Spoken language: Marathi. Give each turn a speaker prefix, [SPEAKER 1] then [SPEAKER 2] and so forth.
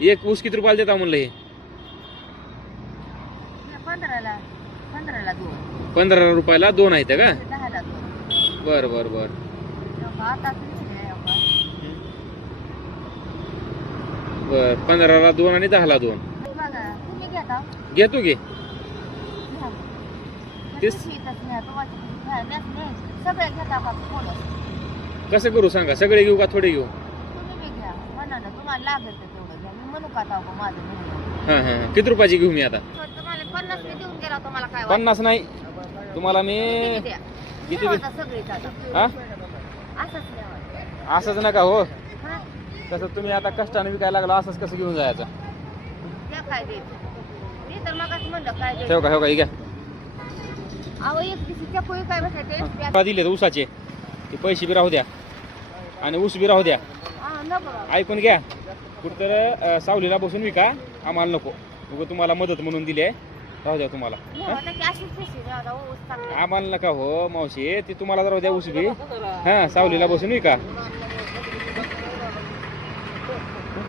[SPEAKER 1] एक ऊस किती रुपयाला देता म्हणलं हे?
[SPEAKER 2] पंधराला पंधराला दोन.
[SPEAKER 1] पंधरा रुपयाला दोन आहेत का?
[SPEAKER 2] दहाला दोन.
[SPEAKER 1] बर बर बर.
[SPEAKER 2] आता तुम्ही
[SPEAKER 1] बर पंधराला दोन आणि दहाला दोन.
[SPEAKER 2] बघा तुम्ही घेता
[SPEAKER 1] घेतो घे
[SPEAKER 2] घ्या.
[SPEAKER 1] तेच-
[SPEAKER 2] तुम्हाला घ्या, न्या. सगळे घेता का
[SPEAKER 1] कसं करू सांगा? सगळे घेऊ का थोडे घेऊ
[SPEAKER 2] तुम्ही बी घ्या म्हणा ना तुम्हाला लागत तेवढं. घ्या मी म्हणू का आता अगं माझं म्हणून?
[SPEAKER 1] हा हा हा. किती रुपयाची घेऊ मी आता?
[SPEAKER 2] तुम्हाला पन्नास मी देऊन गेला तुम्हाला काय
[SPEAKER 1] पन्नास नाही. तुम्हाला मी?
[SPEAKER 2] किती द्या?
[SPEAKER 1] किती
[SPEAKER 2] ठेवा
[SPEAKER 1] दे-
[SPEAKER 2] आता सगळीच आता.
[SPEAKER 1] हा?
[SPEAKER 2] असंच
[SPEAKER 1] नका हो.
[SPEAKER 2] हा?
[SPEAKER 1] तसं तुम्ही आता कष्टाने विकायला लागला असंच कसं घेऊन जायचं?
[SPEAKER 2] द्या काय द्यायचं? मी तर मगाच म्हणलं काय
[SPEAKER 1] ठेव
[SPEAKER 2] द्यायचं
[SPEAKER 1] का ठेव का हे घ्या.
[SPEAKER 2] अहो एक काय बसायचे.
[SPEAKER 1] दिले ऊसाचे? ते पैसे बी राहू द्या. आणि ऊस बी राहू द्या. ऐकून घ्या. कुठतर सावलीला बसून विका. आम्हाला नको. उगं तुम्हाला मदत म्हणून दिली आहे. राहू द्या तुम्हाला. हा?
[SPEAKER 2] आहे.
[SPEAKER 1] आम्हाला नका हो मावशी. ते तुम्हाला राहू द्या ऊस बी हा सावलीला बसून विका.